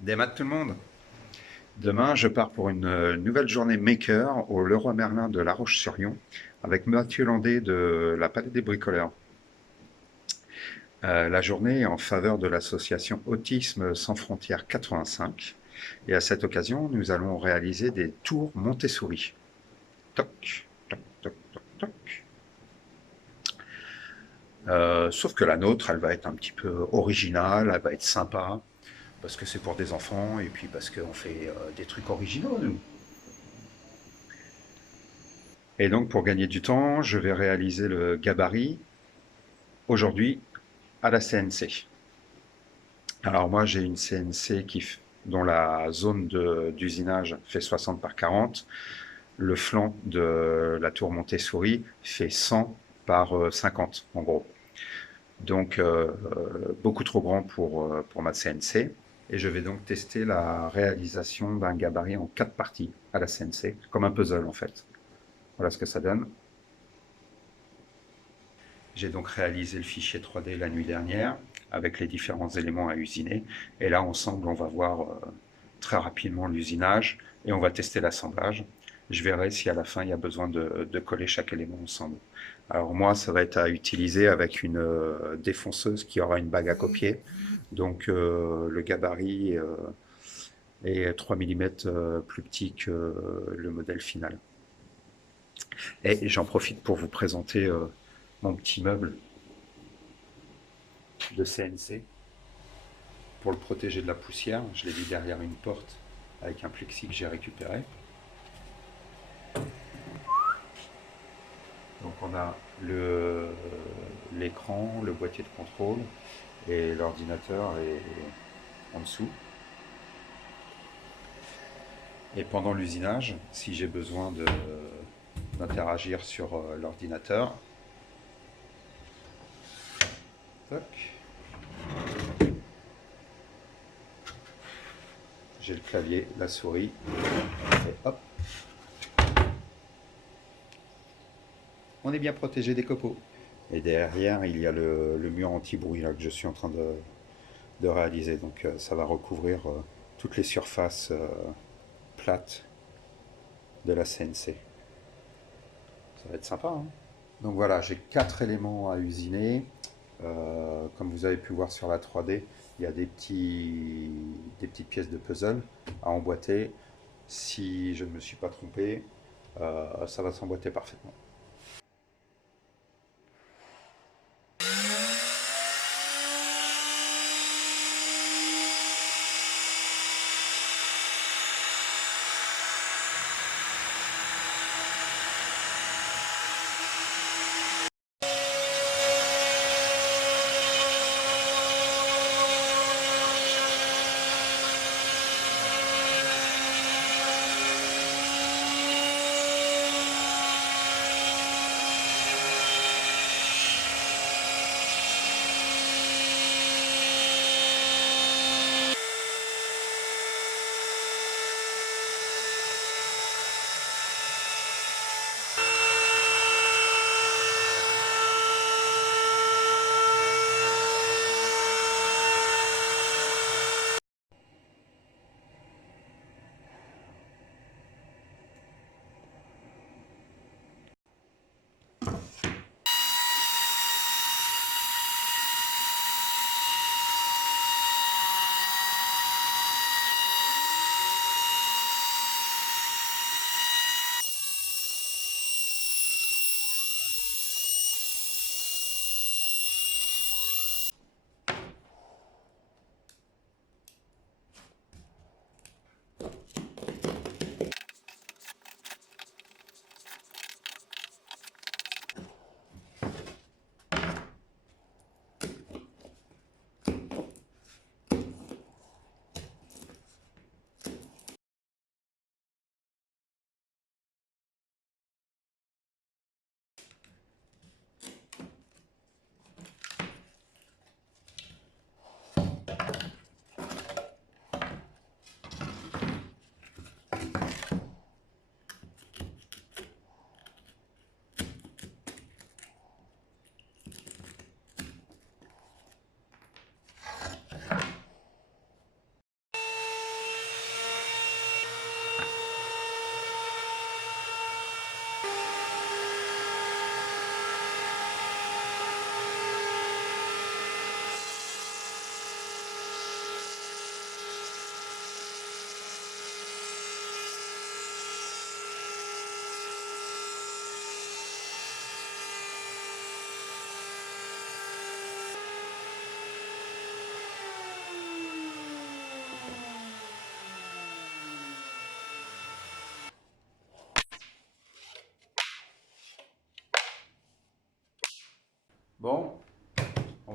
Des maths tout le monde. Demain, je pars pour une nouvelle journée maker au Leroy Merlin de La Roche-sur-Yon avec Mathieu Landé de la Palais des Bricoleurs. La journée est en faveur de l'association Autisme sans frontières 85 et à cette occasion, nous allons réaliser des tours Montessori. Toc, toc, toc, toc, toc. Sauf que la nôtre, elle va être un petit peu originale, elle va être sympa parce que c'est pour des enfants et puis parce qu'on fait des trucs originaux, nous. Et donc, pour gagner du temps, je vais réaliser le gabarit aujourd'hui à la CNC. Alors moi, j'ai une CNC dont la zone d'usinage fait 60 par 40. Le flanc de la tour Montessori fait 100 par 50, en gros. Donc, beaucoup trop grand pour ma CNC. Et je vais donc tester la réalisation d'un gabarit en 4 parties à la CNC, comme un puzzle en fait. Voilà ce que ça donne. J'ai donc réalisé le fichier 3D la nuit dernière avec les différents éléments à usiner. Et là, ensemble, on va voir très rapidement l'usinage et on va tester l'assemblage. Je verrai si à la fin, il y a besoin de coller chaque élément ensemble. Alors moi, ça va être à utiliser avec une défonceuse qui aura une bague à copier. Donc le gabarit est 3 mm plus petit que le modèle final. Et j'en profite pour vous présenter mon petit meuble de CNC pour le protéger de la poussière. Je l'ai mis derrière une porte avec un plexi que j'ai récupéré. Donc on a l'écran, le boîtier de contrôle et l'ordinateur est en dessous. Et pendant l'usinage, si j'ai besoin d'interagir sur l'ordinateur, j'ai le clavier, la souris, et hop, on est bien protégé des copeaux. Et derrière, il y a le mur anti-bruit là, que je suis en train de réaliser. Donc ça va recouvrir toutes les surfaces plates de la CNC. Ça va être sympa, hein. Donc voilà, j'ai 4 éléments à usiner. Comme vous avez pu voir sur la 3D, il y a des petites pièces de puzzle à emboîter. Si je ne me suis pas trompé, ça va s'emboîter parfaitement.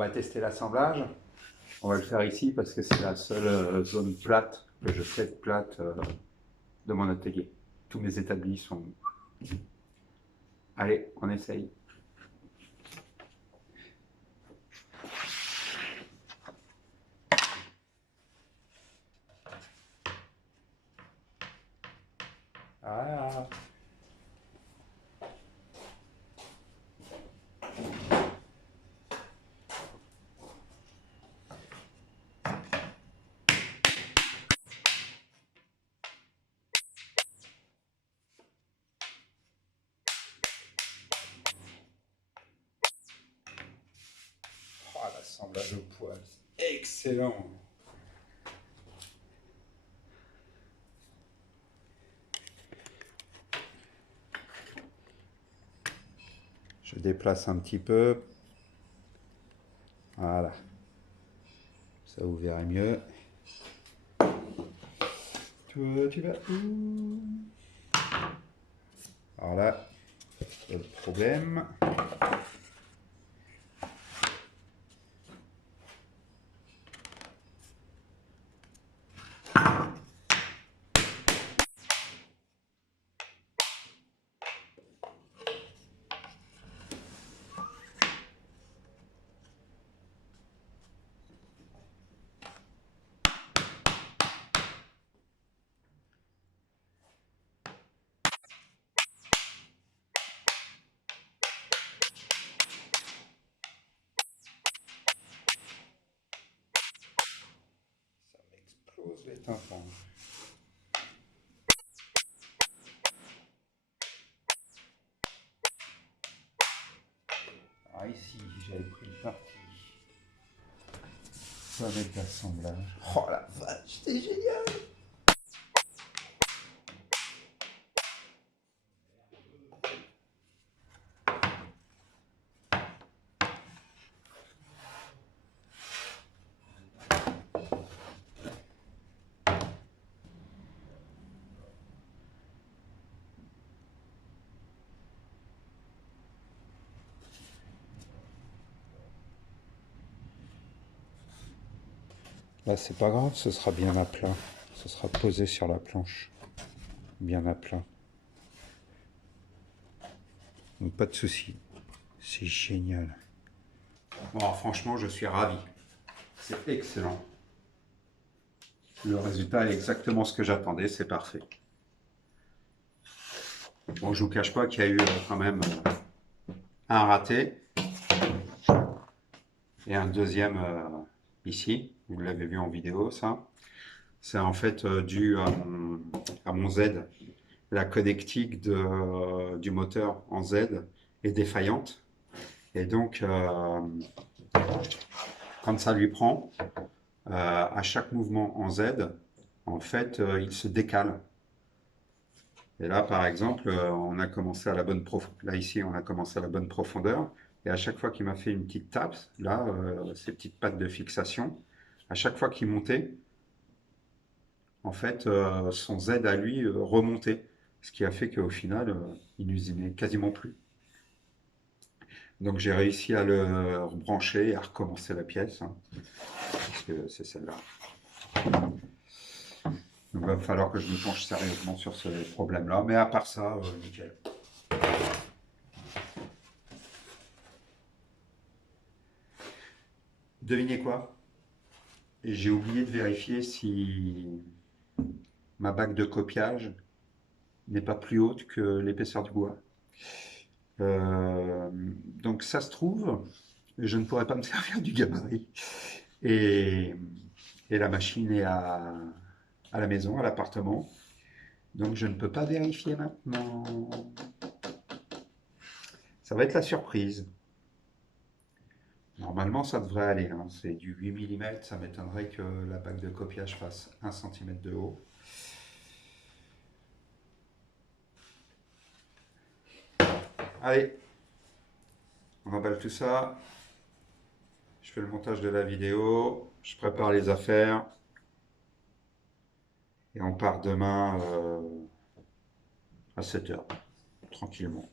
va tester l'assemblage. On va le faire ici parce que c'est la seule zone plate que je fais plate de mon atelier. Tous mes établis sont... Allez, on essaye. Ah. Oh, l'assemblage au poil, c'est excellent. Je déplace un petit peu. Voilà. Ça vous verrez mieux. Toi, tu vas où? Alors là, pas de problème. Ça m'explose les tympans. Alors ici, j'avais pris le parti. Ça avec l'assemblage. Oh la vache, c'est génial! Là, c'est pas grave, ce sera bien à plat. Ce sera posé sur la planche. Bien à plat. Donc, pas de souci. C'est génial. Bon, alors, franchement, je suis ravi. C'est excellent. Le résultat est exactement ce que j'attendais, c'est parfait. Bon, je vous cache pas qu'il y a eu quand même un raté et un deuxième ici. Vous l'avez vu en vidéo, ça. C'est en fait dû à mon Z. La connectique du moteur en Z est défaillante. Et donc, quand ça lui prend, à chaque mouvement en Z, en fait, il se décale. Et là, par exemple, on a commencé à la bonne là ici, on a commencé à la bonne profondeur. Et à chaque fois qu'il m'a fait une petite tape, là, ces petites pattes de fixation, à chaque fois qu'il montait, en fait, son Z à lui remontait. Ce qui a fait qu'au final, il n'usinait quasiment plus. Donc j'ai réussi à le rebrancher et à recommencer la pièce, hein, parce que c'est celle-là. Donc il va falloir que je me penche sérieusement sur ce problème-là, mais à part ça, nickel. Devinez quoi? J'ai oublié de vérifier si ma bague de copiage n'est pas plus haute que l'épaisseur du bois. Donc ça se trouve, je ne pourrais pas me servir du gabarit. Et, et la machine est à la maison, à l'appartement. Donc je ne peux pas vérifier maintenant. Ça va être la surprise. Normalement, ça devrait aller, hein. C'est du 8 mm. Ça m'étonnerait que la bague de copiage fasse 1 cm de haut. Allez, on emballe tout ça. Je fais le montage de la vidéo. Je prépare les affaires. Et on part demain à 7 h, tranquillement.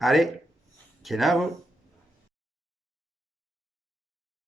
Allez, Kenavo!